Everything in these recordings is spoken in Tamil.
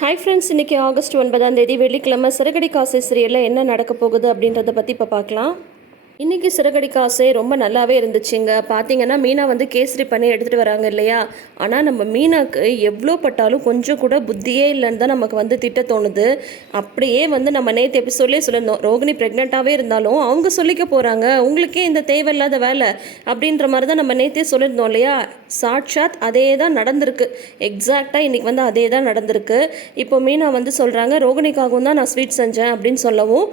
ஹாய் ஃப்ரெண்ட்ஸ், இன்றைக்கி ஆகஸ்ட் 9 வெள்ளிக்கிழமை சிறகடி காசை சீரியலில் என்ன நடக்க போகுது அப்படின்றத பற்றி இப்போ பார்க்கலாம். இன்றைக்கி சிறகடி காசே ரொம்ப நல்லாவே இருந்துச்சுங்க. பார்த்தீங்கன்னா மீனா வந்து கேசரி பண்ணி எடுத்துகிட்டு வராங்க இல்லையா. ஆனால் நம்ம மீனாக்கு எவ்வளோ பட்டாலும் கொஞ்சம் கூட புத்தியே இல்லைன்னு தான் நமக்கு வந்து திட்ட தோணுது. அப்படியே வந்து நம்ம நேற்று எபிசோட்லேயே சொல்லியிருந்தோம், ரோகிணி ப்ரெக்னெண்ட்டாகவே இருந்தாலும் அவங்க சொல்லிக்க போகிறாங்க, உங்களுக்கே இந்த தேவையில்லாத வேலை அப்படின்ற மாதிரி தான் நம்ம நேற்றே சொல்லியிருந்தோம் இல்லையா. சாட்சாத் அதே தான் நடந்திருக்கு. எக்ஸாக்டாக இன்றைக்கி வந்து அதே தான் நடந்திருக்கு. இப்போ மீனா வந்து சொல்கிறாங்க, ரோகிணிக்காகவும் தான் நான் ஸ்வீட் செஞ்சேன் அப்படின்னு சொல்லவும்,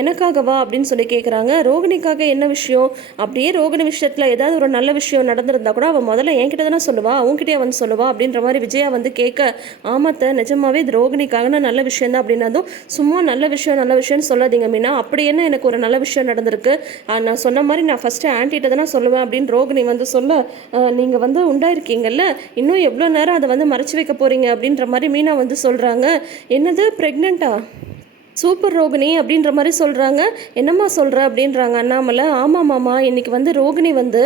எனக்காகவா அப்படின்னு சொல்லி கேட்குறாங்க. ரோகிணிக்காக என்ன விஷயம்? அப்படியே ரோகிணி விஷயத்தில் ஏதாவது ஒரு நல்ல விஷயம் நடந்திருந்தா கூட அவள் முதல்ல என்கிட்ட தானே சொல்லுவா, அவங்ககிட்டயே வந்து சொல்லுவா அப்படின்ற மாதிரி விஜயா வந்து கேட்க, ஆமாத்த நிஜமாவே இது ரோகிணிக்காக நல்ல விஷயம் தான் அப்படின்னதும், சும்மா நல்ல விஷயம்னு சொல்லாதீங்க மீனா, அப்படி என்ன எனக்கு ஒரு நல்ல விஷயம் நடந்திருக்கு, நான் சொன்ன மாதிரி நான் ஃபஸ்ட்டு ஆன்ட்டிகிட்ட தானே சொல்லுவேன் அப்படின்னு ரோகிணி வந்து சொல்ல, நீங்கள் வந்து உண்டாயிருக்கீங்கல்ல, இன்னும் எவ்வளோ நேரம் அதை வந்து மறைச்சி வைக்க போகிறீங்க அப்படின்ற மாதிரி மீனா வந்து சொல்கிறாங்க. என்னது ப்ரெக்னெண்ட்டா? சூப்பர் ரோகிணி அப்படின்ற மாதிரி சொல்கிறாங்க. என்னம்மா சொல்கிற அப்படின்றாங்க அண்ணாமலை. ஆமாம் மாமா, இன்றைக்கி வந்து ரோகிணி வந்து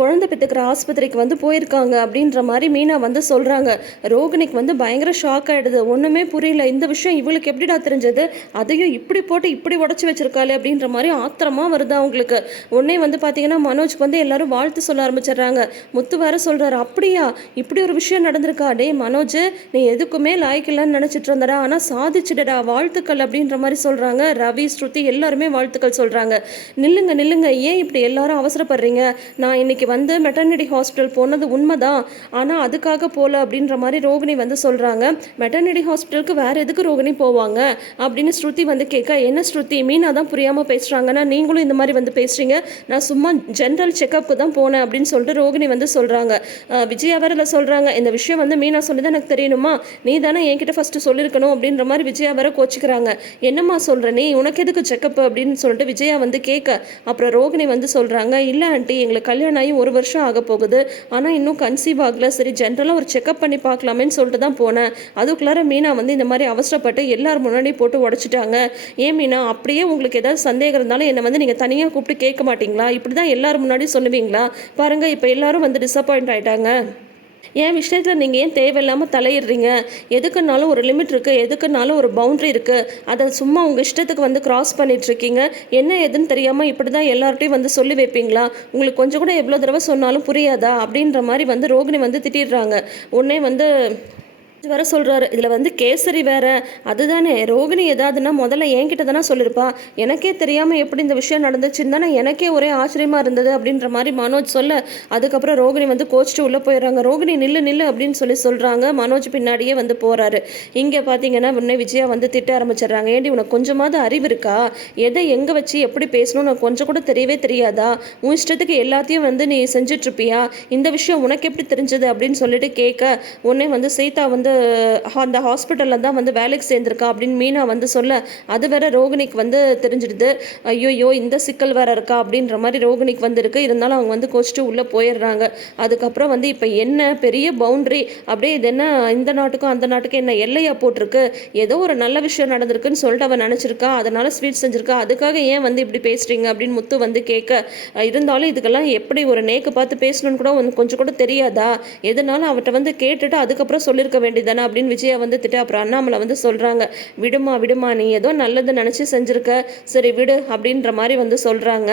குழந்தை பெற்றுக்கிற ஆஸ்பத்திரிக்கு வந்து போயிருக்காங்க அப்படின்ற மாதிரி மீனா வந்து சொல்கிறாங்க. ரோகிணிக்கு வந்து பயங்கர ஷாக் ஆகிடுது. ஒன்றுமே புரியல, இந்த விஷயம் இவளுக்கு எப்படிடா தெரிஞ்சது, அதையும் இப்படி போட்டு இப்படி உடச்சி வச்சிருக்காளே அப்படின்ற மாதிரி ஆத்திரமாக வருது அவங்களுக்கு. உடனே வந்து பார்த்தீங்கன்னா மனோஜ்க்கு வந்து எல்லாரும் வாழ்த்து சொல்ல ஆரம்பிச்சிடுறாங்க. முத்து வேற சொல்கிறாரு, அப்படியா இப்படி ஒரு விஷயம் நடந்திருக்கா, டே மனோஜ் நீ எதுக்குமே லாய்க்கில்லன்னு நினச்சிட்டு இருந்தடா, ஆனால் சாதிச்சுடா, வாழ்த்துக்கள் அப்படின்ற மாதிரி சொல்கிறாங்க. ரவி ஸ்ருதி எல்லாருமே வாழ்த்துக்கள் சொல்கிறாங்க. நில்லுங்க, ஏன் இப்படி எல்லாரும் அவசரப்படுறீங்க, நான் இன்னைக்கு வந்து மெட்டர்னிட்டி ஹாஸ்பிட்டல் போனது உண்மைதான், ஆனால் அதுக்காக போகல அப்படின்ற மாதிரி ரோகிணி வந்து சொல்கிறாங்க. மெட்டர்னிட்டி ஹாஸ்பிட்டலுக்கு வேறு எதுக்கு ரோகிணி போவாங்க அப்படின்னு ஸ்ருதி வந்து கேட்க, என்ன ஸ்ருதி மீனா தான் புரியாமல் பேசுகிறாங்கன்னா நீங்களும் இந்த மாதிரி வந்து பேசுகிறீங்க, நான் சும்மா ஜென்ரல் செக்கப்புக்கு தான் போனேன் அப்படின்னு சொல்லிட்டு ரோகிணி வந்து சொல்கிறாங்க. விஜயா வேற சொல்கிறாங்க, இந்த விஷயம் வந்து மீனா சொல்லி தான் எனக்கு தெரியணுமா, நீ தானே என்கிட்ட ஃபஸ்ட்டு சொல்லியிருக்கணும் அப்படின்ற மாதிரி விஜயா வேற கோச்சிக்கிறாங்க. என்னம்மா சொல்கிற நீ, உனக்கு எதுக்கு செக்கப் அப்படின்னு சொல்லிட்டு விஜயா வந்து கேட்க, அப்புறம் ரோகிணி வந்து சொல்கிறாங்க, இல்லை ஆண்டி எங்களுக்கு கல்யாணம் ஆகி 1 வருஷம் ஆக போகுது, ஆனால் இன்னும் கன்சீவ் ஆகலை, சரி ஜென்ரலாக ஒரு செக்கப் பண்ணி பார்க்கலாமேன்னு சொல்லிட்டு தான் போனேன், அதுக்குள்ளார மீனா வந்து இந்த மாதிரி அவசரப்பட்டு எல்லார் முன்னாடி போட்டு உடச்சிட்டாங்க. ஏன் மீனா, அப்படியே உங்களுக்கு ஏதாவது சந்தேகம் இருந்தாலும் என்னை வந்து நீங்கள் தனியாக கூப்பிட்டு கேட்க மாட்டிங்களா, இப்படி தான் எல்லாரும் முன்னாடி சொல்லுவீங்களா, பாருங்கள் இப்போ எல்லாரும் வந்து டிசப்பாயிண்ட் ஆகிட்டாங்க, என் விஷயத்தில் நீங்கள் ஏன் தேவையில்லாமல் தலையிடுறீங்க, எதுக்குன்னாலும் ஒரு லிமிட் இருக்குது, எதுக்குன்னாலும் ஒரு பவுண்ட்ரி இருக்குது, அதை சும்மா உங்கள் இஷ்டத்துக்கு வந்து கிராஸ் பண்ணிகிட்ருக்கீங்க, என்ன எதுன்னு தெரியாமல் இப்படி தான் எல்லார்ட்டையும் வந்து சொல்லி வைப்பீங்களா, உங்களுக்கு கொஞ்சம் கூட எவ்வளோ தடவை சொன்னாலும் புரியாதா அப்படின்ற மாதிரி வந்து ரோகிணி வந்து திட்டிடுறாங்க. உடனே வந்து வர சொல்கிறாரு, இதில் வந்து கேசரி வேற, அதுதானே ரோகிணி ஏதாவதுன்னா முதல்ல என்கிட்ட தானே சொல்லியிருப்பா, எனக்கே தெரியாமல் எப்படி இந்த விஷயம் நடந்துச்சுன்னு தானே எனக்கே ஒரே ஆச்சரியமாக இருந்தது அப்படின்ற மாதிரி மனோஜ் சொல்ல, அதுக்கப்புறம் ரோகிணி வந்து கோச்சிட்டு உள்ளே போயிடுறாங்க. ரோகிணி நில்லு அப்படின்னு சொல்கிறாங்க. மனோஜ் பின்னாடியே வந்து போகிறாரு. இங்கே பார்த்தீங்கன்னா உடனே விஜயா வந்து திட்ட ஆரம்பிச்சிடுறாங்க. ஏண்டி உனக்கு கொஞ்சமாவது அறிவு இருக்கா, எதை எங்கே வச்சு எப்படி பேசணும்னு உனக்கு கொஞ்சம் கூட தெரியவே தெரியாதா, உன் இஷ்டத்துக்கு எல்லாத்தையும் வந்து நீ செஞ்சிட்ருப்பியா, இந்த விஷயம் உனக்கு எப்படி தெரிஞ்சது அப்படின்னு சொல்லிட்டு கேட்க, உடனே வந்து சீதா வந்து அந்த ஹாஸ்பிட்டலில் தான் வந்து வேலைக்கு சேர்ந்துருக்கா அப்படின்னு மீனா வந்து சொல்ல, அது வேற ரோகிணிக்கு வந்து தெரிஞ்சிடுது. ஐயோ இந்த சிக்கல் வேற இருக்கா அப்படின்ற மாதிரி ரோகிணிக்கு வந்துருக்கு. இருந்தாலும் அவங்க வந்து கோச்சிட்டு உள்ளே போயிடுறாங்க. அதுக்கப்புறம் வந்து இப்போ என்ன பெரிய பவுண்ட்ரி, அப்படியே இது என்ன இந்த நாட்டுக்கும் அந்த நாட்டுக்கும் என்ன எல்லையாக போட்டிருக்கு, ஏதோ ஒரு நல்ல விஷயம் நடந்திருக்குன்னு சொல்லிட்டு அவன் நினச்சிருக்கா, அதனால ஸ்வீட் செஞ்சுருக்கா, அதுக்காக ஏன் வந்து இப்படி பேசுகிறீங்க அப்படின்னு முத்து வந்து கேட்க, இருந்தாலும் இதுக்கெல்லாம் எப்படி ஒரு நேக்கு பார்த்து பேசணும்னு கூட கொஞ்சம் கூட தெரியாதா, எதனாலும் அவர்கிட்ட வந்து கேட்டுட்டு அதுக்கப்புறம் சொல்லியிருக்க வேண்டியதானே அப்படின்னு விஜயா வந்து திட்ட, அப்புறம் அண்ணாமலை வந்து சொல்கிறாங்க, விடுமா நீ ஏதோ நல்லது நினச்சி செஞ்சுருக்க, சரி விடு அப்படின்ற மாதிரி வந்து சொல்கிறாங்க.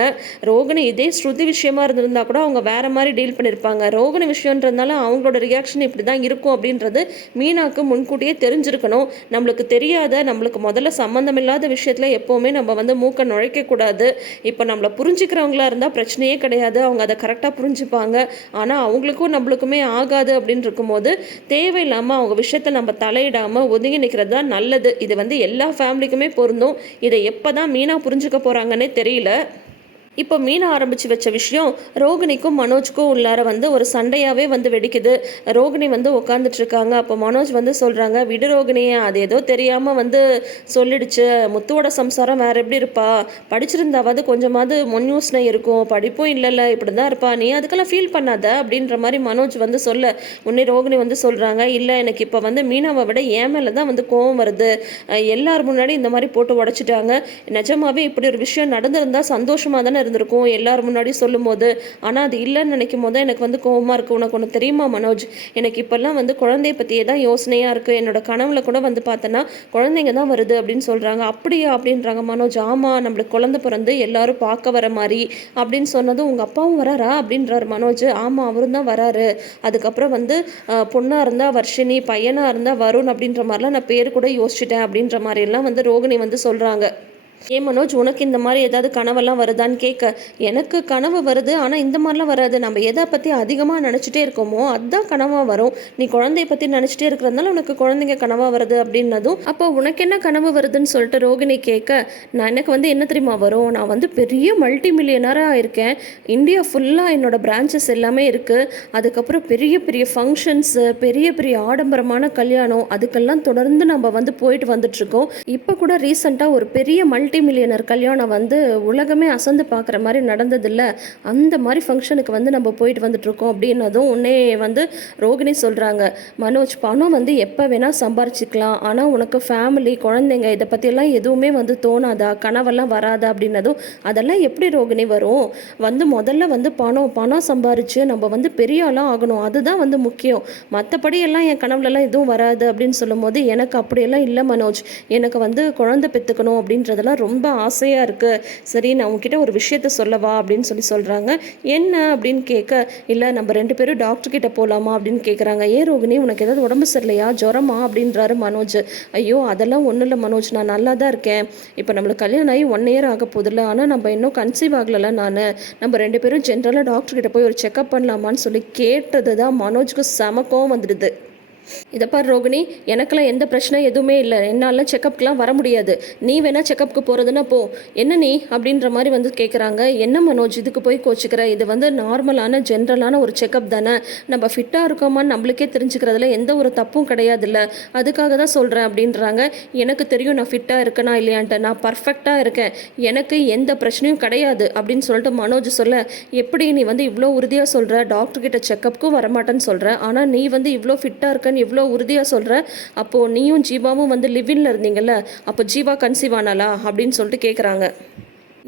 ரோகிணி இதே ஸ்ருதி விஷயமா இருந்திருந்தா கூட அவங்க வேற மாதிரி டீல் பண்ணியிருப்பாங்க. ரோகிணி விஷயன்றதுனால அவங்களோட ரியாக்ஷன் இப்படி தான் இருக்கும் அப்படின்றது மீனாக்கு முன்கூட்டியே தெரிஞ்சிருக்கணும். நம்மளுக்கு தெரியாத, நம்மளுக்கு முதல்ல சம்மந்தம் இல்லாத விஷயத்தில் எப்போவுமே நம்ம வந்து மூக்க நுழைக்கக்கூடாது. இப்போ நம்மளை புரிஞ்சுக்கிறவங்களா இருந்தால் பிரச்சனையே கிடையாது, அவங்க அதை கரெக்டாக புரிஞ்சுப்பாங்க. ஆனால் அவங்களுக்கும் நம்மளுக்குமே ஆகாது அப்படின்னு இருக்கும்போது தேவையில்லாமல் அவங்க விஷயத்தை நம்ம தலையிடாமல் ஒதுங்கி நிற்கிறது தான் நல்லது. இது வந்து எல்லா ஃபேமிலிக்குமே பொருந்தும். இதை எப்போ தான் மீனா புரிஞ்சுக்க போகிறாங்கன்னே தெரியல. இப்போ மீனா ஆரம்பித்து வச்ச விஷயம் ரோகிணிக்கும் மனோஜ்க்கும் உள்ளார வந்து ஒரு சண்டையாகவே வந்து வெடிக்குது. ரோகிணி வந்து உட்காந்துட்ருக்காங்க. அப்போ மனோஜ் வந்து சொல்கிறாங்க, விடு ரோகிணியே, அது ஏதோ தெரியாமல் வந்து சொல்லிடுச்சு, முத்துவோட சம்சாரம் வேறு எப்படி இருப்பா, படிச்சிருந்தாவது கொஞ்சமாவது முன்யூஸ்னை இருக்கும், படிப்பும் இல்லைல்ல, இப்படி தான் இருப்பா, நீ அதுக்கெல்லாம் ஃபீல் பண்ணாத அப்படின்ற மாதிரி மனோஜ் வந்து சொல்ல, உடனே ரோகிணி வந்து சொல்கிறாங்க, இல்லை எனக்கு இப்போ வந்து மீனாவை விட என் மேலே தான் வந்து கோவம் வருது, எல்லார் முன்னாடி இந்த மாதிரி போட்டு உடச்சிட்டாங்க, நிஜமாவே இப்படி ஒரு விஷயம் நடந்திருந்தால் சந்தோஷமாக தானே இருந்திருக்கும் எல்லாரும் முன்னாடி சொல்லும்போது. ஆனால் அது இல்லைன்னு நினைக்கும் போது எனக்கு வந்து கோவமாக இருக்குது. உனக்கு ஒன்று தெரியுமா மனோஜ், எனக்கு இப்போல்லாம் வந்து குழந்தைய பற்றியே தான் யோசனையாக இருக்குது. என்னோட கனவுல கூட வந்து பார்த்தோன்னா குழந்தைங்க தான் வருது அப்படின்னு சொல்கிறாங்க. அப்படியா அப்படின்றாங்க மனோஜ். ஆமாம், நம்மளுக்கு குழந்தை பிறந்து எல்லாரும் பார்க்க வர மாதிரி அப்படின்னு சொன்னதும், உங்கள் அப்பாவும் வராரா அப்படின்றாரு மனோஜ். ஆமாம், அவரும் தான் வராரு. அதுக்கப்புறம் வந்து பொண்ணாக இருந்தால் வர்ஷினி, பையனாக இருந்தால் வருண் அப்படின்ற மாதிரிலாம் நான் பேர் கூட யோசிச்சிட்டேன் அப்படின்ற மாதிரிலாம் வந்து ரோகிணி வந்து சொல்கிறாங்க. ஏன் மனோஜ், உனக்கு இந்த மாதிரி ஏதாவது கனவெல்லாம் வருதான்னு கேட்க, எனக்கு கனவு வருது, ஆனால் இந்த மாதிரிலாம் வராது. நம்ம எதை பற்றி அதிகமாக நினச்சிட்டே இருக்கோமோ அதுதான் கனவாக வரும். நீ குழந்தைய பற்றி நினச்சிட்டே இருக்கிறதுனால உனக்கு குழந்தைங்க கனவாக வருது அப்படின்னதும், அப்போ உனக்கு என்ன கனவு வருதுன்னு சொல்லிட்டு ரோகிணி கேட்க, எனக்கு வந்து என்ன தெரியுமா வரும், நான் வந்து பெரிய மல்டி மில்லியனராக இருக்கேன். இந்தியா ஃபுல்லாக என்னோட பிரான்ச்சஸ் எல்லாமே இருக்குது. அதுக்கப்புறம் பெரிய பெரிய ஃபங்க்ஷன்ஸு, பெரிய பெரிய ஆடம்பரமான கல்யாணம், அதுக்கெல்லாம் தொடர்ந்து நம்ம வந்து போயிட்டு வந்துட்ருக்கோம். இப்போ கூட ரீசெண்டாக ஒரு பெரிய மல்டி மில்லியனர் கல்யாணம் வந்து உலகமே அசந்து பார்க்குற மாதிரி நடந்ததில்ல, அந்த மாதிரி ஃபங்க்ஷனுக்கு வந்து நம்ம போயிட்டு வந்துட்ருக்கோம் அப்படின்னதும் உடனே வந்து ரோகிணி சொல்கிறாங்க, மனோஜ், பணம் வந்து எப்போ வேணால் சம்பாரிச்சிக்கலாம், ஆனால் உனக்கு ஃபேமிலி, குழந்தைங்க இதை பற்றியெல்லாம் எதுவுமே வந்து தோணாதா, கனவெல்லாம் வராதா அப்படின்னதும், அதெல்லாம் எப்படி ரோகிணி வரும், வந்து முதல்ல வந்து பணம் சம்பாரித்து நம்ம வந்து பெரிய ஆளாக ஆகணும், அதுதான் வந்து முக்கியம். மற்றபடி எல்லாம் என் கனவுலலாம் எதுவும் வராது அப்படின்னு சொல்லும்போது, எனக்கு அப்படியெல்லாம் இல்லை மனோஜ், எனக்கு வந்து குழந்தை பெற்றுக்கணும் அப்படின்றதெல்லாம் ரொம்ப ஆசையாக இருக்குது. சரி, நான் உங்ககிட்ட ஒரு விஷயத்த சொல்லவா அப்படின்னு சொல்கிறாங்க. என்ன அப்படின்னு கேட்க, இல்லை நம்ம 2 பேரும் டாக்டர் கிட்ட போகலாமா அப்படின்னு கேட்குறாங்க. ஏன் ரோகிணி, உனக்கு ஏதாவது உடம்பு சரியில்லையா, ஜுரமா அப்படின்றாரு மனோஜ். ஐயோ அதெல்லாம் ஒன்றும் இல்லை மனோஜ், நான் நல்லா தான் இருக்கேன். இப்போ நம்மளுக்கு கல்யாணம் ஆகி 1 இயர் ஆக போதில்ல, ஆனால் நம்ம இன்னும் கன்சீவ் ஆகலை. நம்ம 2 பேரும் ஜென்ரலாக டாக்டர் கிட்ட போய் ஒரு செக்அப் பண்ணலாமான்னு சொல்லி கேட்டது தான் மனோஜ்க்கு செம கோவம் வந்துடுது. இதை பார் ரோகிணி, எனக்கெல்லாம் எந்த பிரச்சனை எதுவுமே இல்லை, என்னால செக்கப்புக்கெலாம் வர முடியாது. நீ வேணா செக்கப்புக்கு போகிறதுன்னா போ, என்ன நீ அப்படின்ற மாதிரி வந்து கேட்குறாங்க. என்ன மனோஜ் இதுக்கு போய் கோச்சிக்கிற, இது வந்து நார்மலான ஜென்ரலான ஒரு செக்கப் தானே, நம்ம ஃபிட்டாக இருக்கோமான்னு நம்மளுக்கே தெரிஞ்சுக்கிறதுல எந்த ஒரு தப்பும் கிடையாதுல்ல, அதுக்காக தான் சொல்கிறேன் அப்படின்றாங்க. எனக்கு தெரியும் நான் ஃபிட்டாக இருக்கேனா இல்லையான்ட்டு, நான் பர்ஃபெக்டாக இருக்கேன், எனக்கு எந்த பிரச்சனையும் கிடையாது அப்படின்னு சொல்லிட்டு மனோஜ் சொல்ல, எப்படி நீ வந்து இவ்வளோ உறுதியாக சொல்கிற, டாக்டர்கிட்ட செக்கப்புக்கும் வரமாட்டேன்னு சொல்கிற, ஆனால் நீ வந்து இவ்வளோ ஃபிட்டாக இருக்கன்னு எவ்வளோ உறுதியாக சொல்கிற, அப்போது நீயும் ஜீவாவும் வந்து லிவின்ல இருந்தீங்கல்ல, அப்போ ஜீவா கன்சீவ் ஆனாலா அப்படின்னு சொல்லிட்டு கேட்குறாங்க.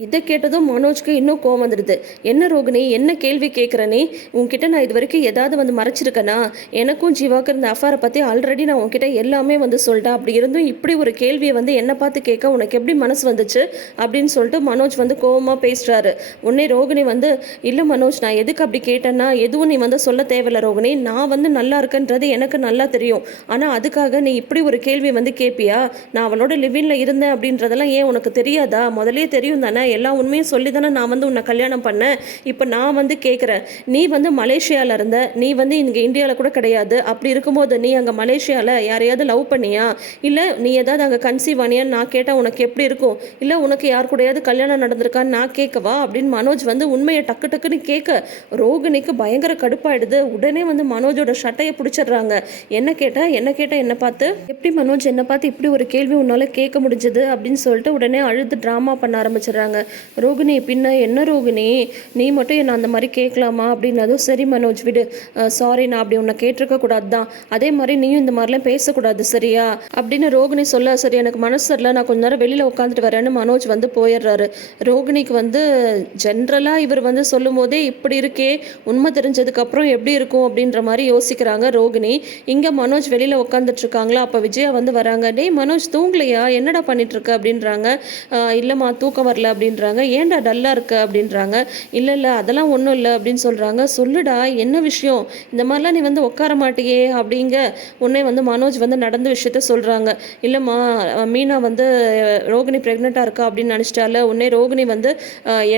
இதை கேட்டதும் மனோஜ்க்கு இன்னும் கோவம் வந்துடுது. என்ன ரோகிணி, என்ன கேள்வி கேட்குற நீ, உன்கிட்ட நான் இது வரைக்கும் ஏதாவது வந்து மறைச்சிருக்கேனா, எனக்கும் ஜீவாக்கு இருந்த அஃபேரை பற்றி ஆல்ரெடி நான் உன்கிட்ட எல்லாமே வந்து சொல்லிட்டேன், அப்படி இருந்தும் இப்படி ஒரு கேள்வியை வந்து என்னை பார்த்து கேட்க உனக்கு எப்படி மனசு வந்துச்சு அப்படின்னு சொல்லிட்டு மனோஜ் வந்து கோவமாக பேசுகிறாரு. உடனே ரோகிணி வந்து, இல்லை மனோஜ், நான் எதுக்கு அப்படி கேட்டேன்னா எதுவும் நீ வந்து சொல்ல தேவையில்ல ரோகிணி, நான் வந்து நல்லா இருக்கேன்றது எனக்கு நல்லா தெரியும், ஆனால் அதுக்காக நீ இப்படி ஒரு கேள்வி வந்து கேட்பியா, நான் அவளோட லிவின்ல இருந்தேன் அப்படின்றதெல்லாம் ஏன் உனக்கு தெரியாதா, முதலே தெரியும் தானே, எல்லா உண்மையும் சொல்லி தானே நான் வந்து உன்னை கல்யாணம் பண்ணேன். இப்போ நான் வந்து கேட்குறேன், நீ வந்து மலேசியாவில் இருந்த, நீ வந்து இங்கே இந்தியாவில் கூட கிடையாது, அப்படி இருக்கும்போது நீ அங்கே மலேசியாவில் யாரையாவது லவ் பண்ணியா, இல்லை நீ ஏதாவது அங்கே கன்சீவ் ஆனியான்னு நான் கேட்டால் உனக்கு எப்படி இருக்கும், இல்லை உனக்கு யார் கூடயாவது கல்யாணம் நடந்திருக்கான்னு நான் கேட்கவா அப்படின்னு மனோஜ் வந்து உண்மையை டக்கு டக்குன்னு கேட்க ரோகிணிக்கு பயங்கர கடுப்பாயிடுது. உடனே வந்து மனோஜோட ஷட்டையை பிடிச்சிடுறாங்க. என்ன கேட்டால் என்ன பார்த்து, எப்படி மனோஜ் என்னை பார்த்து இப்படி ஒரு கேள்வி உன்னால் கேட்க முடிஞ்சது அப்படின்னு சொல்லிட்டு உடனே அழுது ட்ராமா பண்ண ஆரம்பிச்சிடுறாங்க. ரோகிணி, பின்ன என்ன ரோகிணி, நீ மட்டும் என்ன அந்த மாதிரி கேட்கலாமா அப்படின்னதும், சரி மனோஜ் விடு, சாரி, நான் அப்படி உன்னை கேட்டிருக்க கூடாது தான், அதே மாதிரி நீயும் இந்த மாதிரிலாம் பேசக்கூடாது சரியா அப்படின்னு ரோகிணி சொல்ல, சரி எனக்கு மனசு சரியில்லை, நான் கொஞ்ச நேரம் வெளியில் உட்காந்துட்டு வரேன்னு மனோஜ் வந்து போயிடுறாரு. ரோகிணிக்கு வந்து ஜென்ரலாக இவர் வந்து சொல்லும் போதே இப்படி இருக்கே, உண்மை தெரிஞ்சதுக்கப்புறம் எப்படி இருக்கும் அப்படின்ற மாதிரி யோசிக்கிறாங்க ரோகிணி. இங்கே மனோஜ் வெளியில் உட்காந்துட்டு இருக்காங்களா, அப்போ விஜயா வந்து வராங்க. டேய் மனோஜ், தூங்கலையா, என்னடா பண்ணிட்டு இருக்க அப்படின்றாங்க. இல்லைம்மா தூக்கம் வரல அப்படின்றாங்க. ஏன்டா டல்லாக இருக்க அப்படின்றாங்க. இல்லை அதெல்லாம் ஒன்றும் இல்லை அப்படின்னு சொல்கிறாங்க. சொல்லுடா என்ன விஷயம், இந்த மாதிரிலாம் நீ வந்து உட்கார மாட்டியே அப்படிங்க. உடனே வந்து மனோஜ் வந்து நடந்த விஷயத்த சொல்கிறாங்க. இல்லைம்மா, மீனா வந்து ரோகிணி ப்ரெக்னெண்ட்டாக இருக்கா அப்படின்னு நினச்சிட்டால, உடனே ரோகிணி வந்து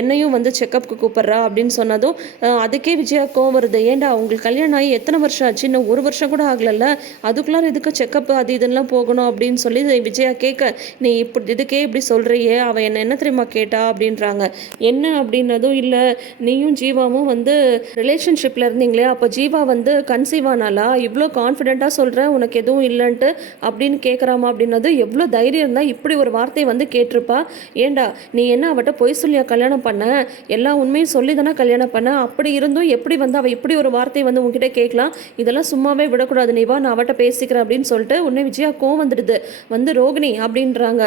என்னையும் வந்து செக்கப்புக்கு கூப்பிட்றா அப்படின்னு சொன்னதும் அதுக்கே விஜயா கோவம் வருது. ஏன்டா உங்களுக்கு கல்யாணம் ஆகி எத்தனை வருஷம் ஆச்சு, இன்னும் 1 வருஷம் கூட ஆகலைல்ல, அதுக்குள்ளார இதுக்கு செக்கப் அது இதெல்லாம் போகணும் அப்படின்னு சொல்லி விஜயா கேட்க, நீ இப்படி இதுக்கே இப்படி சொல்கிறியே, அவன் என்ன தெரியுமா கேட்டா அப்படின்றாங்க. என்ன அப்படின்னதும், இல்லை நீயும் ஜீவாவும் வந்து ரிலேஷன்ஷிப்பில் இருந்தீங்களே, அப்போ ஜீவா வந்து கன்சீவ் ஆனாலா, இவ்வளோ கான்ஃபிடென்ட்டாக சொல்கிற, உனக்கு எதுவும் இல்லைன்ட்டு அப்படின்னு கேட்குறாமா அப்படின்னது. எவ்வளோ தைரியம் இருந்தால் இப்படி ஒரு வார்த்தையை வந்து கேட்டிருப்பா. ஏண்டா நீ என்ன அவட்ட பொய் சொல்லியா கல்யாணம் பண்ண, எல்லா உண்மையும் சொல்லி தானே கல்யாணம் பண்ண, அப்படி இருந்தும் எப்படி வந்து அவள் இப்படி ஒரு வார்த்தையை வந்து உங்ககிட்ட கேட்கலாம், இதெல்லாம் சும்மாவே விடக்கூடாது, நீ வா நான் அவட்ட பேசிக்கிறேன் அப்படின்னு சொல்லிட்டு உடனே விஜயா கோவம் வந்துடுது. வந்து ரோகிணி அப்படின்றாங்க.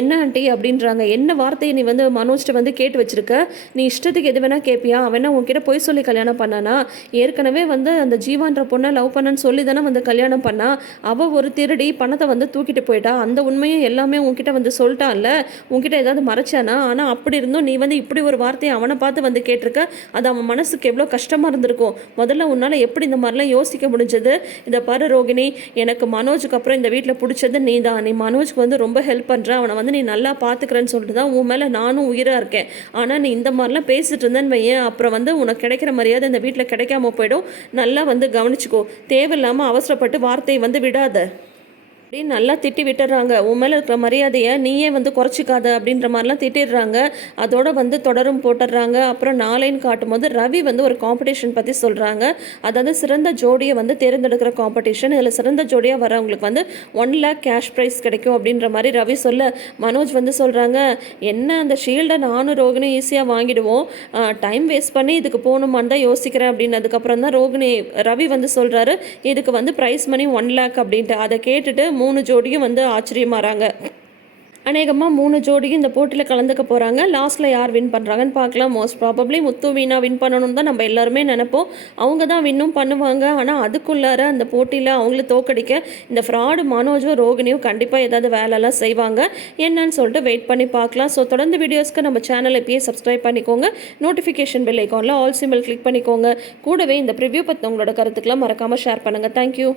என்ன ஆண்டி அப்படின்றாங்க. என்ன வார்த்தையை நீ வந்து வந்து மனோஜ்ட்ட வந்து கேட்டு வச்சிருக்க. நீ இஷ்டத்துக்கு எது வேணால் கேட்பியா? அவன் உன்கிட்ட பொய் சொல்லி கல்யாணம் பண்ணானா? ஏற்கனவே வந்து அந்த ஜீவான்ற பொண்ணை லவ் பண்ணன்னு சொல்லி தானே வந்து கல்யாணம் பண்ணா. அவள் ஒரு திருடி பணத்தை வந்து தூக்கிட்டு போயிட்டா. அந்த உண்மையும் எல்லாமே உன்கிட்ட வந்து சொல்லிட்டான்ல. உன்கிட்ட ஏதாவது மறைச்சானா? ஆனால் அப்படி இருந்தும் நீ வந்து இப்படி ஒரு வார்த்தையை அவனை பார்த்து வந்து கேட்டிருக்க. அது அவன் மனசுக்கு எவ்வளோ கஷ்டமாக இருந்திருக்கும். முதல்ல உன்னால் எப்படி இந்த மாதிரிலாம் யோசிக்க முடிஞ்சது? இதை பாரு ரோகிணி, எனக்கு மனோஜுக்கு அப்புறம் இந்த வீட்டில் பிடிச்சது நீ தான். நீ மனோஜ்க்கு வந்து ரொம்ப ஹெல்ப் பண்ணுற, அவனை வந்து நீ நல்லா பார்த்துக்கிறேன்னு சொல்லிட்டு தான் உன் மேலே நானும் உயிராக இருக்கேன். ஆனால் நீ இந்த மாதிரிலாம் பேசிட்டு இருந்தேன்னு வையேன், அப்புறம் வந்து உனக்கு கிடைக்கிற மரியாதை இந்த வீட்டில் கிடைக்காம போயிடும். நல்லா வந்து கவனிச்சுக்கோ. தேவையில்லாமல் அவசரப்பட்டு வார்த்தையை வந்து விடாத அப்படின்னு நல்லா திட்டி விட்டுறாங்க. உன் மேலே இருக்கிற மரியாதையை நீயே வந்து குறைச்சிக்காத அப்படின்ற மாதிரிலாம் திட்டிடுறாங்க. அதோட வந்து தொடரும் போட்டுடுறாங்க. அப்புறம் நாளைன்னு காட்டும்போது ரவி வந்து ஒரு காம்படிஷன் பற்றி சொல்கிறாங்க. அதாவது சிறந்த ஜோடியை வந்து தேர்ந்தெடுக்கிற காம்படிஷன். இதில் சிறந்த ஜோடியாக வரவங்களுக்கு வந்து 1 lakh கேஷ் ப்ரைஸ் கிடைக்கும் அப்படின்ற மாதிரி ரவி சொல்ல, மனோஜ் வந்து சொல்கிறாங்க, என்ன அந்த ஷீல்டை நானும் ரோகிணி ஈஸியாக வாங்கிடுவோம், டைம் வேஸ்ட் பண்ணி இதுக்கு போகணுமான்னு தான் யோசிக்கிறேன் அப்படின்னதுக்கப்புறம் தான் ரவி வந்து சொல்கிறாரு, இதுக்கு வந்து ப்ரைஸ் மணி 1 lakh அப்படின்ட்டு. அதை கேட்டுட்டு 3 ஜோடியும் வந்து ஆச்சரியமாறாங்க. அநேகமாக 3 ஜோடியும் இந்த போட்டியில் கலந்துக்க போகிறாங்க. லாஸ்ட்டில் யார் வின் பண்ணுறாங்கன்னு பார்க்கலாம். மோஸ்ட் ப்ராபப்ளி முத்து வீணா வின் பண்ணணும்னு தான் நம்ம எல்லாருமே நினைப்போம். அவங்க தான் வின்னும் பண்ணுவாங்க. ஆனால் அதுக்குள்ளார அந்த போட்டியில் அவங்கள தோக்கடிக்க இந்த ஃப்ராடு மனோஜும் ரோகிணியும் கண்டிப்பாக ஏதாவது வேலைலாம் செய்வாங்க. என்னன்னு சொல்லிட்டு வெயிட் பண்ணி பார்க்கலாம். ஸோ தொடர்ந்து வீடியோஸ்க்கு நம்ம சேனலை இப்பயே சப்ஸ்கிரைப் பண்ணிக்கோங்க. நோட்டிஃபிகேஷன் பெல் ஐக்கானில் ஆல் சிம்பிள் கிளிக் பண்ணிக்கோங்க. கூடவே இந்த ப்ரிவ்யூ பற்றி உங்களோட கருத்துக்கெல்லாம் மறக்காமல் ஷேர் பண்ணுங்கள். தேங்க்யூ.